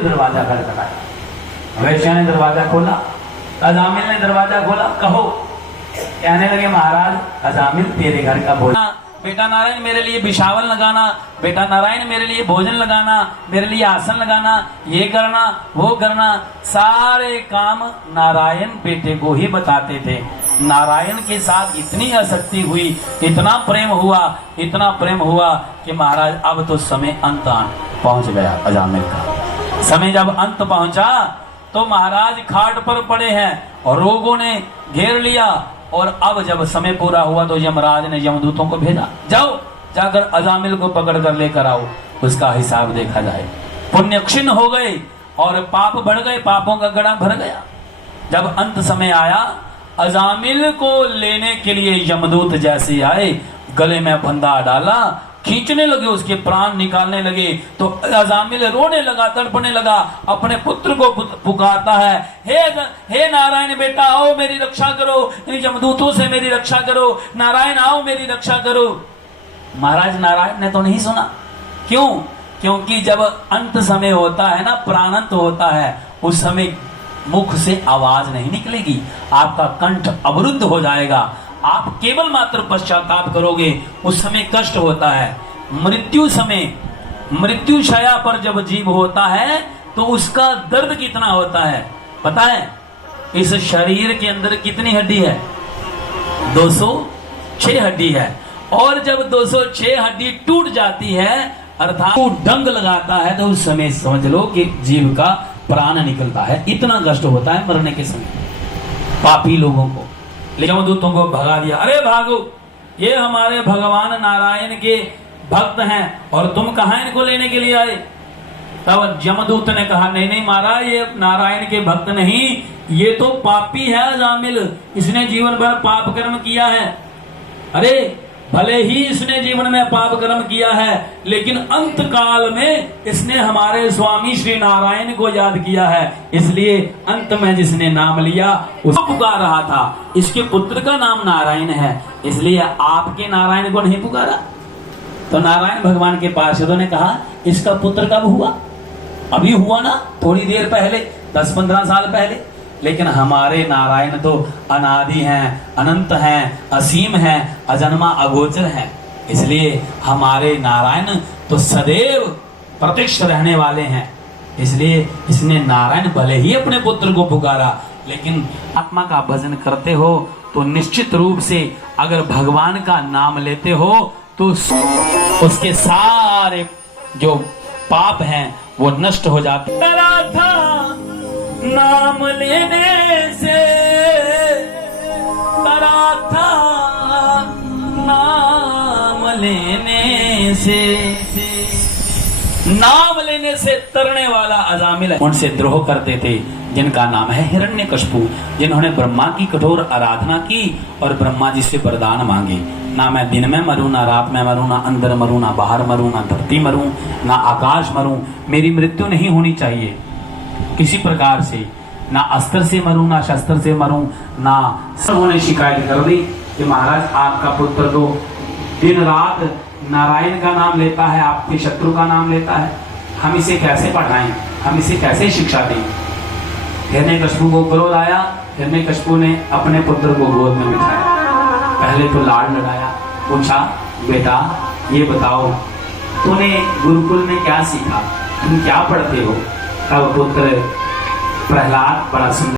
तो दरवाजा खटखटाया। वैश्या ने दरवाजा खोला, अजामिल ने दरवाजा खोला, कहो। कहने लगे महाराज अजामिल तेरे घर का भोजन, बेटा नारायण मेरे लिए बिछावन लगाना, बेटा नारायण मेरे लिए भोजन लगाना, मेरे लिए आसन लगाना, ये करना वो करना, सारे काम नारायण बेटे को ही बताते थे। नारायण के साथ इतनी आसक्ति हुई, इतना प्रेम हुआ, इतना प्रेम हुआ कि महाराज अब तो समय अंत पहुंच गया। अजामिल का समय जब अंत पहुंचा तो महाराज खाट पर पड़े हैं और रोगों ने घेर लिया। और अब जब समय पूरा हुआ तो यमराज ने यमदूतों को भेजा, जाओ जाकर अजामिल को पकड़ कर लेकर आओ, उसका हिसाब देखा जाए। पुण्य क्षीण हो गए और पाप बढ़ गए, पापों का गड़ा भर गया। जब अंत समय आया, अजामिल को लेने के लिए यमदूत जैसे आए, गले में फंदा डाला, खींचने लगे, उसके प्राण निकालने लगे तो अजामिल रोने लगा, तड़पने लगा, अपने पुत्र को पुकारता है, हे नारायण बेटा आओ मेरी रक्षा करो, इन यमदूतों से मेरी रक्षा करो, नारायण आओ मेरी रक्षा करो। महाराज नारायण ने तो नहीं सुना। क्यों? क्योंकि जब अंत समय होता है ना, प्राणंत होता है, उस समय मुख से आवाज नहीं निकलेगी, आपका कंठ अवरुद्ध हो जाएगा, आप केवल मात्र पश्चाताप करोगे, उस समय कष्ट होता है। मृत्यु समय, मृत्यु शया पर जब जीव होता है तो उसका दर्द कितना होता है पता है? इस शरीर के अंदर कितनी हड्डी है? 206 हड्डी है। और जब 206 हड्डी टूट जाती है, अर्थात डंग लगाता है, तो उस समय समझ लो कि जीव का प्राण निकलता है। इतना कष्ट होता है मरने के समय। पापी लोगों को यमदूतों को भगा दिया, अरे भागो, ये हमारे भगवान नारायण के भक्त हैं और तुम कहां इनको लेने के लिए आए? तब यमदूत ने कहा, नहीं नहीं महाराज, ये नारायण के भक्त नहीं, ये तो पापी है अजामिल, इसने जीवन भर पाप कर्म किया है। अरे भले ही इसने जीवन में पाप कर्म किया है, लेकिन अंत काल में इसने हमारे स्वामी श्री नारायण को याद किया है, इसलिए अंत में जिसने नाम लिया उसको पुकार रहा था। इसके पुत्र का नाम नारायण है, इसलिए आपके नारायण को नहीं पुकारा। तो नारायण भगवान के पार्षदों ने कहा, इसका पुत्र कब हुआ? अभी हुआ ना, थोड़ी देर पहले, 10-15 साल पहले। लेकिन हमारे नारायण तो अनादि हैं, अनंत हैं, असीम हैं, अजन्मा अगोचर हैं, इसलिए हमारे नारायण तो सदैव प्रत्यक्ष रहने वाले हैं। इसलिए इसने नारायण भले ही अपने पुत्र को पुकारा, लेकिन आत्मा का भजन करते हो तो निश्चित रूप से अगर भगवान का नाम लेते हो तो उसके सारे जो पाप हैं वो नष्ट हो जाते। नाम लेने से तरा था, नाम लेने से, नाम लेने से तरने वाला अजामिल उनसे द्रोह करते थे, जिनका नाम है हिरण्यकशिपु, जिन्होंने ब्रह्मा की कठोर आराधना की और ब्रह्मा जी से वरदान मांगे, ना मैं दिन में मरूं, ना रात में मरूं, ना अंदर मरूं, ना बाहर मरूं, ना धरती मरूं, ना आकाश मरूं, मेरी मृत्यु नहीं होनी चाहिए किसी प्रकार से, ना अस्त्र से मरूं, ना शस्त्र से मरूं, ना। सबों ने शिकायत कर दी कि महाराज आपका पुत्र तो दिन रात नारायण का नाम लेता है, आपके शत्रु का नाम लेता है, हम इसे कैसे पढ़ाएं, हम इसे कैसे शिक्षा दें? हिरण्यकशिपु को क्रोध आया। हिरण्यकशिपु ने अपने पुत्र को गोद में बिठाया, पहले तो लाड लगाया, पूछा, बेटा ये बताओ तूने गुरुकुल में क्या सीखा, तुम क्या पढ़ते हो? तब पुत्र प्रहलाद बड़ा सुंदर